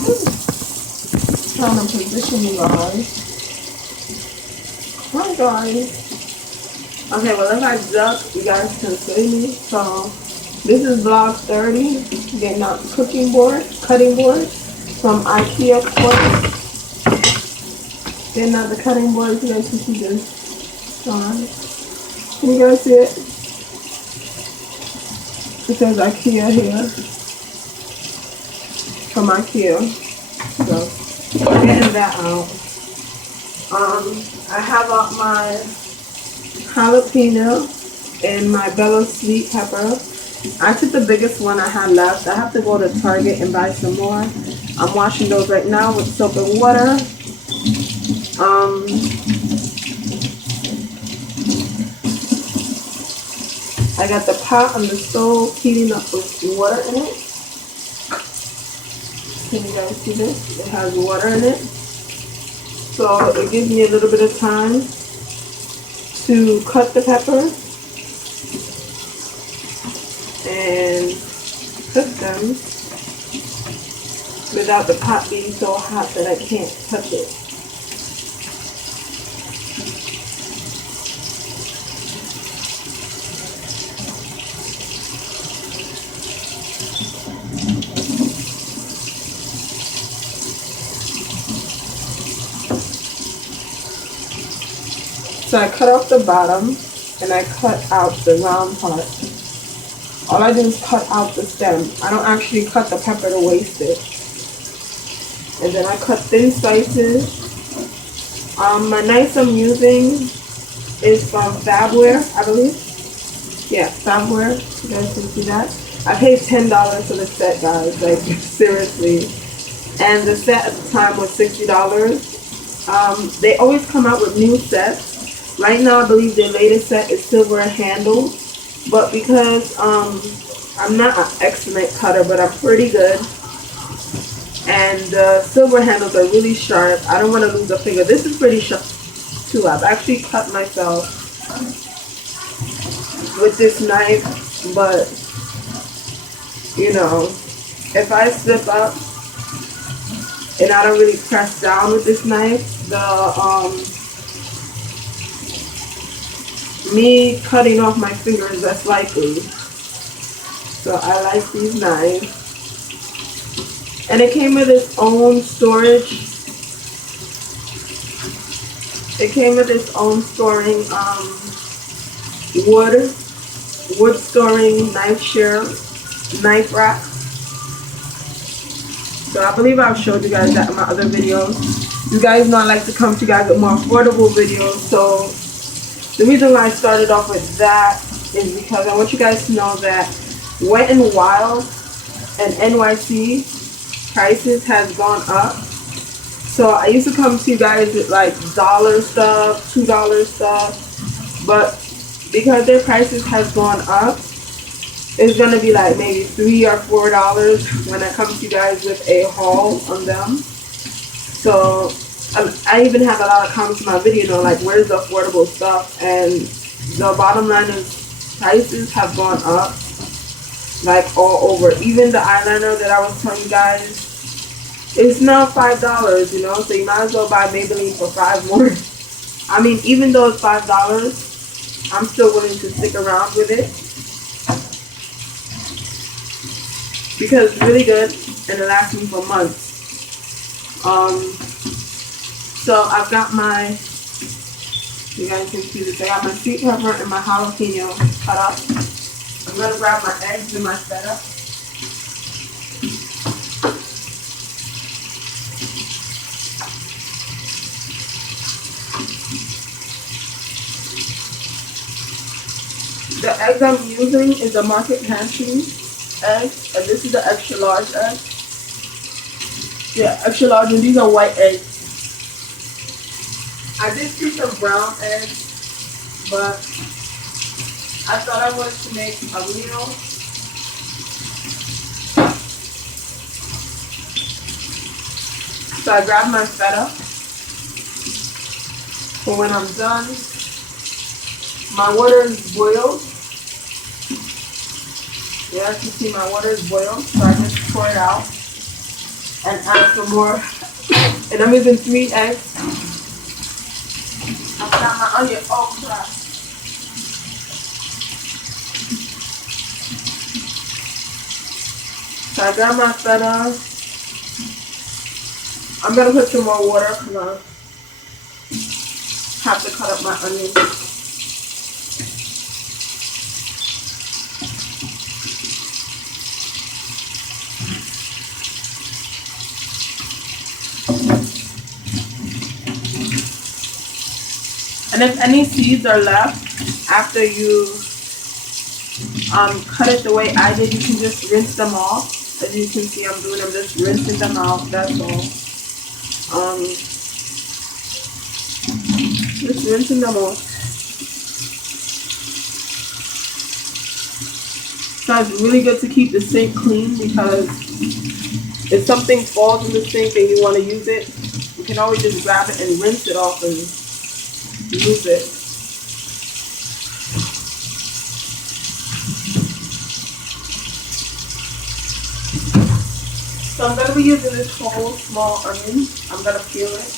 Trying to position you guys. Hi guys. Okay, well if I duck, you guys can see me. So this is vlog 30. Getting out cutting board from IKEA Sports. Getting out the cutting board. You guys can see this. Can you guys see it? It says IKEA here. From IKEA. So getting that out. I have out my jalapeno and my bella sweet pepper. I took the biggest one I had left. I have to go to Target and buy some more. I'm washing those right now with soap and water. I got the pot on the stove heating up with water in it. Can you guys see this? It has water in it. So it gives me a little bit of time to cut the pepper and cook them without the pot being so hot that I can't touch it. So I cut off the bottom and I cut out the round part. All I do is cut out the stem. I don't actually cut the pepper to waste it. And then I cut thin slices. My knife I'm using is from Fabware, I believe. Yeah, Fabware. You guys can see that. I paid $10 for the set, guys. Like, seriously. And the set at the time was $60. They always come out with new sets. Right now, I believe their latest set is silver handle. But because I'm not an excellent cutter, but I'm pretty good. And the silver handles are really sharp. I don't want to lose a finger. This is pretty sharp too. I've actually cut myself with this knife. But, you know, if I slip up and I don't really press down with this knife, me cutting off my fingers, that's likely. So I like these knives. And it came with its own storage. It came with its own storing wood storing knife rack. So I believe I've showed you guys that in my other videos. You guys know I like to come to you guys with more affordable videos. So the reason why I started off with that is because I want you guys to know that Wet n Wild and NYC prices has gone up. So I used to come to you guys with like dollar stuff, $2 stuff, but because their prices has gone up, it's gonna be like maybe $3 or $4 when I come to you guys with a haul on them. So I even have a lot of comments in my video, you know, like where's the affordable stuff, and the bottom line is prices have gone up like all over. Even the eyeliner that I was telling you guys, it's now $5, you know, so you might as well buy Maybelline for $5 more. I mean, even though it's $5, I'm still willing to stick around with it because it's really good and it lasts me for months. So I've got my, you guys can see this, I got my sweet pepper and my jalapeno cut up. I'm going to grab my eggs and my feta. The eggs I'm using is a Market Pantry egg, and this is the extra large egg. Yeah, extra large, and these are white eggs. I did see some brown eggs, but I thought I wanted to make a meal. So I grabbed my feta for when I'm done. My water is boiled. Yeah, you can see my water is boiled, so I just pour it out. and add some more. And I'm using 3 eggs. I've got my onion. Oh crap. So I got my feta. I'm gonna put some more water because I have to cut up my onion. And if any seeds are left after you cut it the way I did, you can just rinse them off. As you can see, I'm just rinsing them out. That's all. Just rinsing them off. So it's really good to keep the sink clean, because if something falls in the sink and you want to use it, you can always just grab it and rinse it off and use it. So I'm going to be using this whole small onion. I'm going to peel it.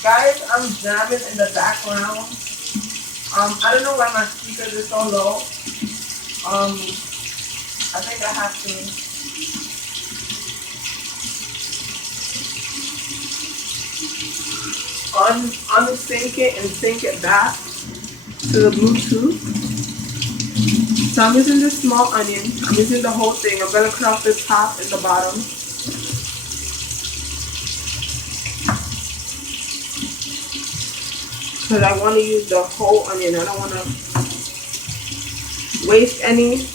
Guys, I'm jamming in the background. I don't know why my speakers are so low. I think I have to unsync it and sync it back to the Bluetooth. So I'm using this small onion. I'm using the whole thing. I'm gonna cut off the top and the bottom. Because I want to use the whole onion. I don't want to waste any.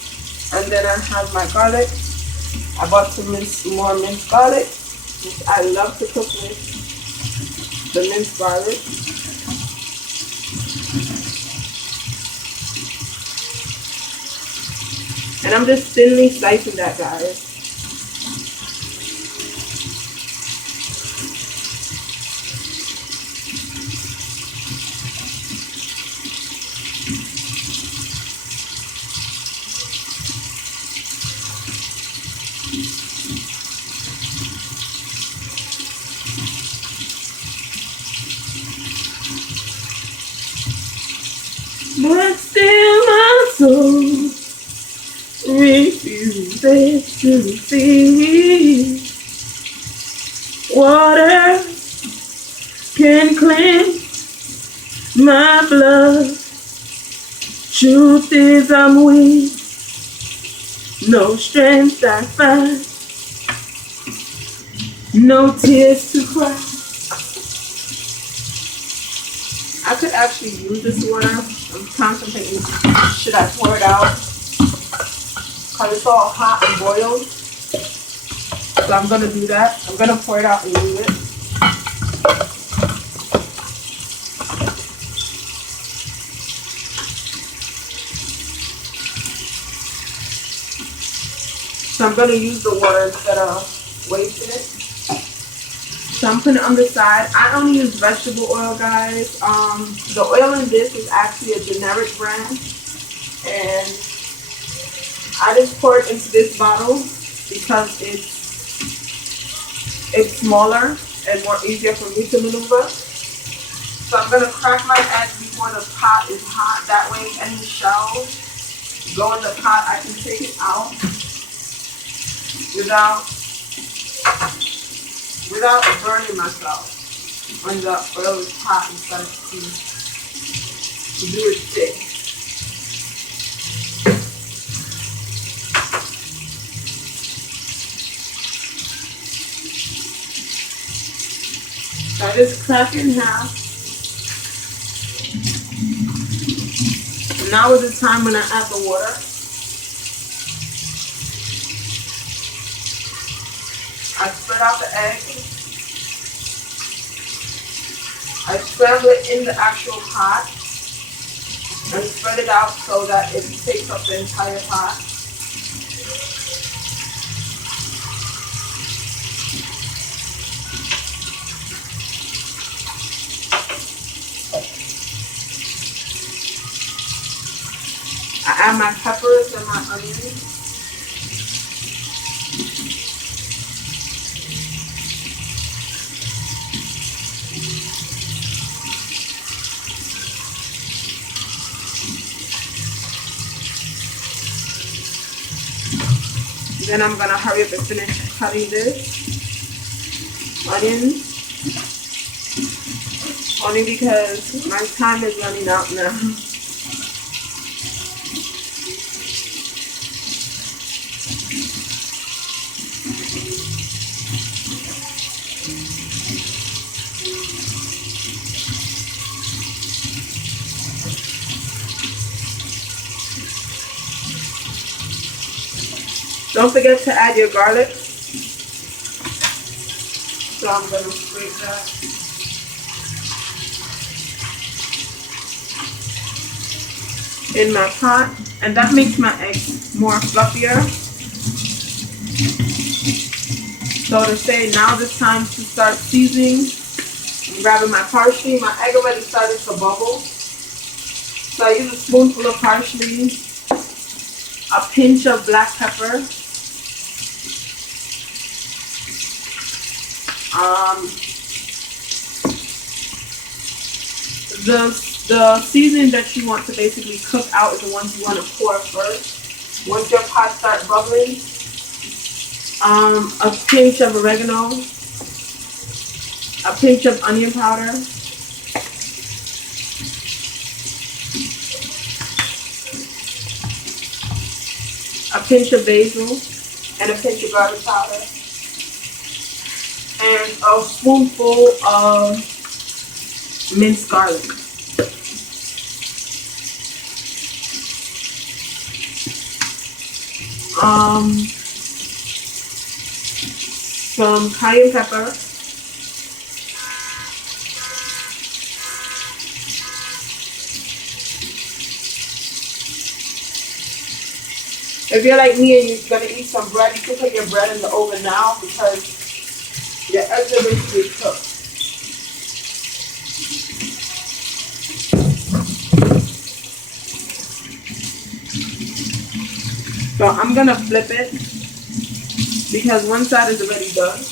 And then I have my garlic. I bought some more minced garlic, which I love to cook with the minced garlic. And I'm just thinly slicing that, guys. But still my soul refuses to see. Water can cleanse my blood. Truth is I'm weak, no strength I find, no tears to cry. I could actually use this water. I'm contemplating, should I pour it out? Because it's all hot and boiled. So I'm going to do that. I'm going to pour it out and use it. So I'm going to use the water instead of wasting it. So I'm putting it on the side. I only use vegetable oil, guys. The oil in this is actually a generic brand. And I just pour it into this bottle because it's smaller and more easier for me to maneuver. So I'm going to crack my eggs before the pot is hot. That way any shells go in the pot. I can take it out without without burning myself. When the oil is hot and starts to do its thing. So I just cut it in half. And now is the time when I add the water. I spread out the egg. I scramble it in the actual pot and spread it out so that it takes up the entire pot. I add my peppers and my onions. Then I'm gonna hurry up and finish cutting this onions. Only because my time is running out now. Don't forget to add your garlic. So I'm going to scrape that. In my pot. And that makes my eggs more fluffier. So to say now it's time to start seasoning. I'm grabbing my parsley. My egg already started to bubble. So I use a spoonful of parsley. A pinch of black pepper. The seasoning that you want to basically cook out is the ones you want to pour first. Once your pot starts bubbling, a pinch of oregano, a pinch of onion powder, a pinch of basil, and a pinch of garlic powder, and a spoonful of minced garlic. Some cayenne pepper, if you're like me and you're gonna eat some bread, you can put your bread in the oven now because your eggs are basically cooked. So I'm gonna flip it because one side is already done.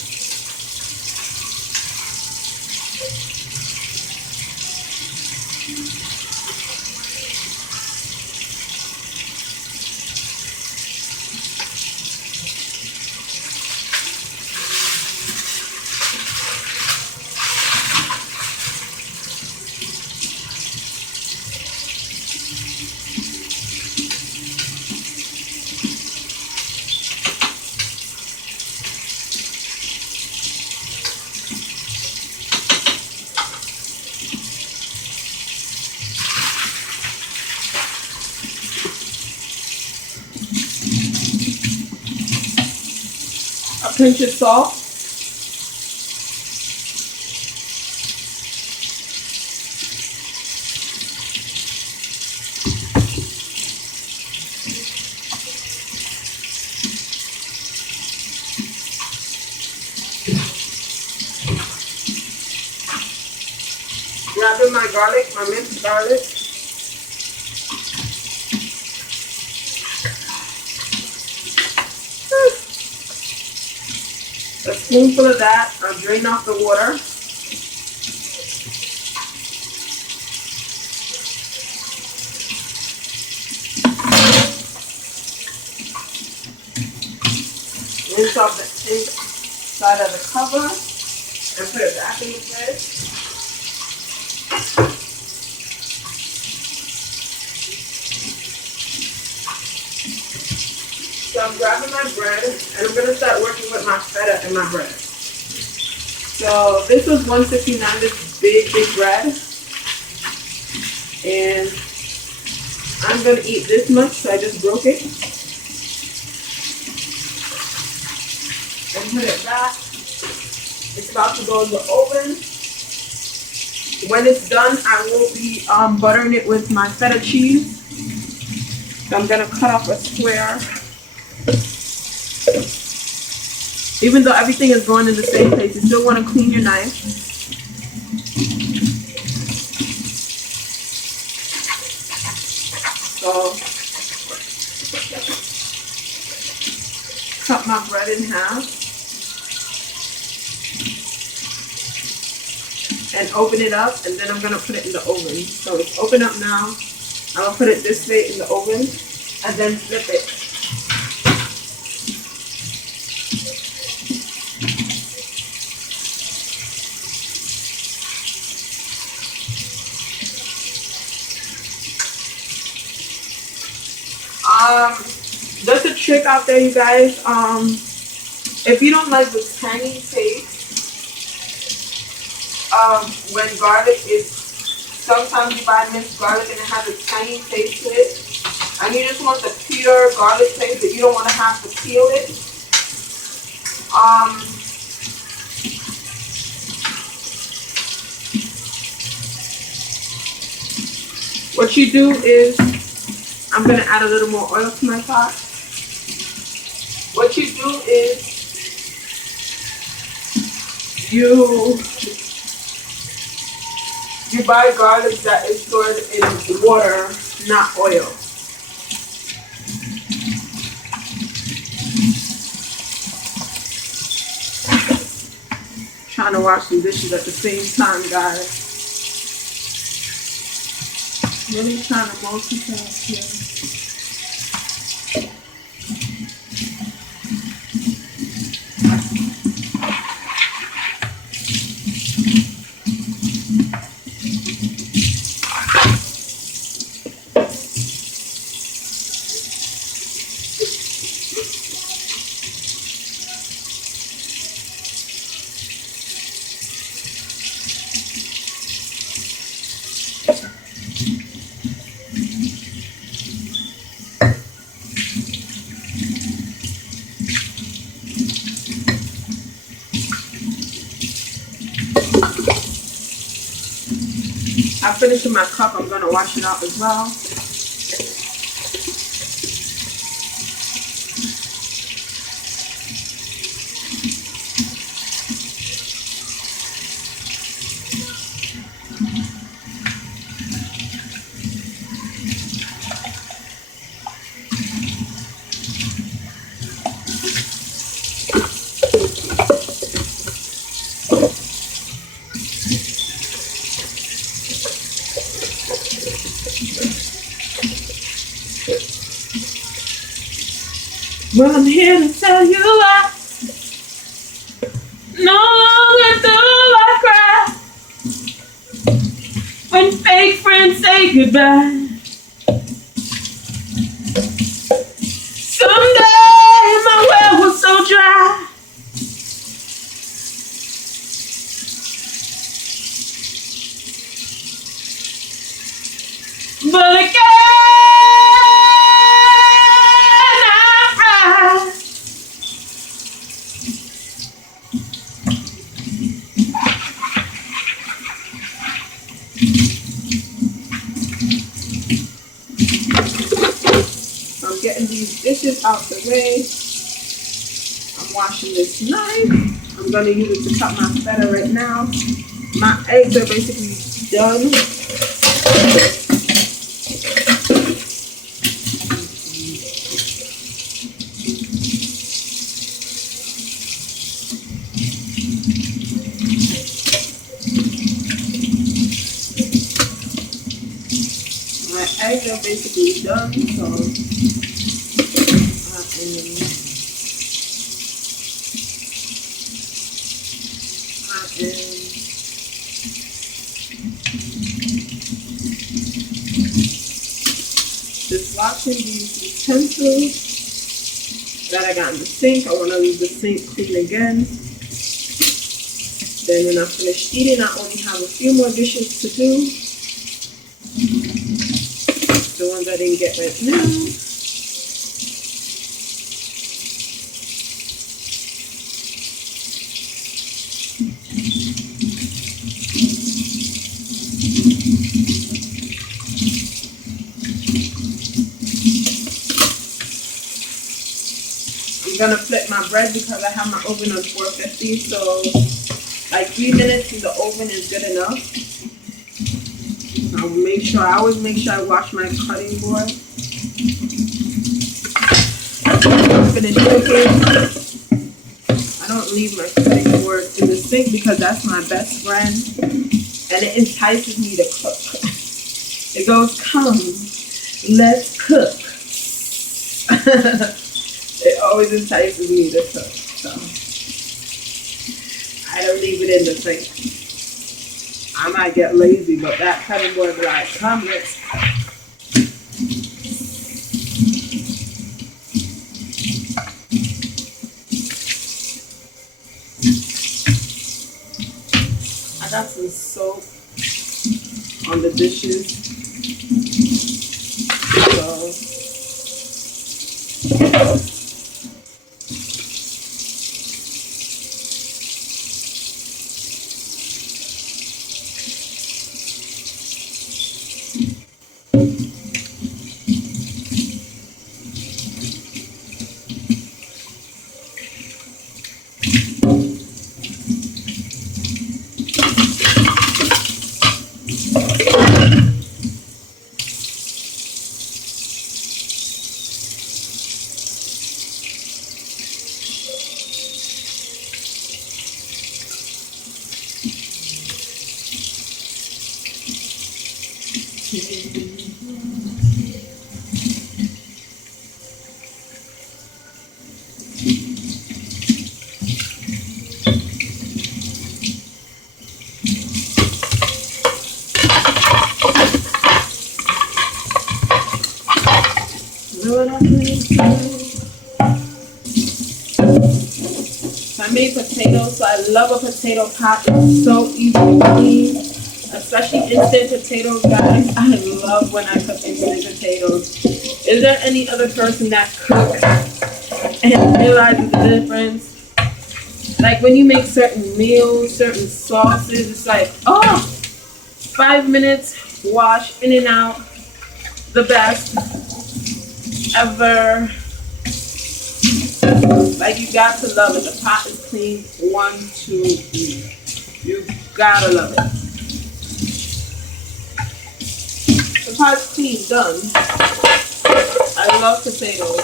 A pinch of salt. Grabbing my garlic, my minced garlic. A spoonful of that. I'll drain off the water. Rinse off the egg. side of the cover and put it back in the fridge. So I'm grabbing my bread and I'm gonna start working with my feta and my bread. So this was $1.59, this big bread. And I'm gonna eat this much, so I just broke it. And put it back. It's about to go in the oven. When it's done, I will be buttering it with my feta cheese. So I'm gonna cut off a square. Even though everything is going in the same place, you still want to clean your knife. So cut my bread in half and open it up, and then I'm gonna put it in the oven. So it's open up now. I'm gonna put it this way in the oven and then flip it. Just a trick out there, you guys. If you don't like the tangy taste when garlic is, sometimes you buy minced garlic and it has a tangy taste to it, and you just want the pure garlic taste, but you don't want to have to peel it. What you do is, I'm going to add a little more oil to my pot. What you do is you buy garlic that is stored in water, not oil. Trying to wash some dishes at the same time, guys. Really trying to multitask here. I finished with my cup. I'm going to wash it out as well. Well, I'm here to tell you I no longer do I cry when fake friends say goodbye. Someday my well was so dry. But again getting these dishes out the way. I'm washing this knife. I'm going to use it to cut my feta right now. My eggs are basically done. My eggs are basically done, so Just washing these utensils that I got in the sink. I want to leave the sink clean again. Then when I finish eating, I only have a few more dishes to do. The ones I didn't get right now. I'm gonna flip my bread because I have my oven on 450, so like 3 minutes in the oven is good enough. I always make sure I wash my cutting board. Finish cooking. I don't leave my cutting board in the sink because that's my best friend and it entices me to cook. It goes, come, let's cook. It always entices me to cook, so I don't leave it in the sink. I might get lazy, but that cutting board be like, come, let's cook. I got some soap on the dishes, so I made potatoes, so I love a potato pot. It's so easy to clean, especially instant potatoes, guys. I love when I cook instant potatoes. Is there any other person that cooks and realizes the difference? Like when you make certain meals, certain sauces, it's like, oh, 5 minutes, wash, in and out, the best ever. Like, you got to love it. The pot is clean. 1, 2, 3. You gotta love it. The pot's clean, done. I love potatoes.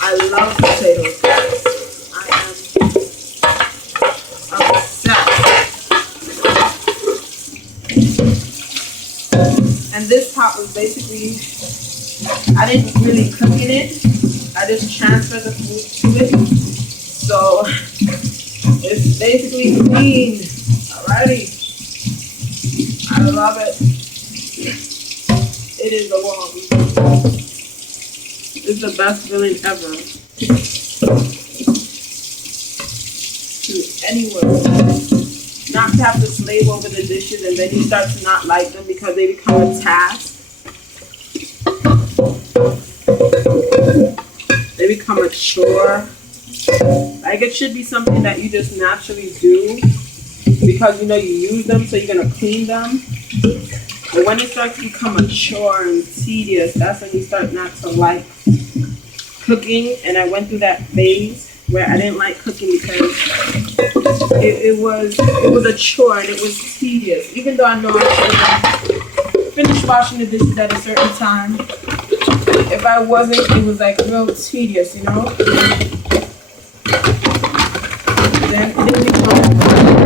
I love potatoes, guys. I am obsessed. And this pot was basically, I didn't really cook in it. I just transferred the food to it. So it's basically clean. Alrighty. I love it. It is a bomb. It's the best feeling ever. To anyone. Not to have to slave over the dishes and then you start to not like them because they become a task. They become a chore. Like, it should be something that you just naturally do because you know you use them, so you're gonna clean them. But when it starts to become a chore and tedious, that's when you start not to like cooking. And I went through that phase where I didn't like cooking because it was a chore and it was tedious. Even though I know I should have finished washing the dishes at a certain time. If I wasn't, it was like real tedious, you know? Then it didn't become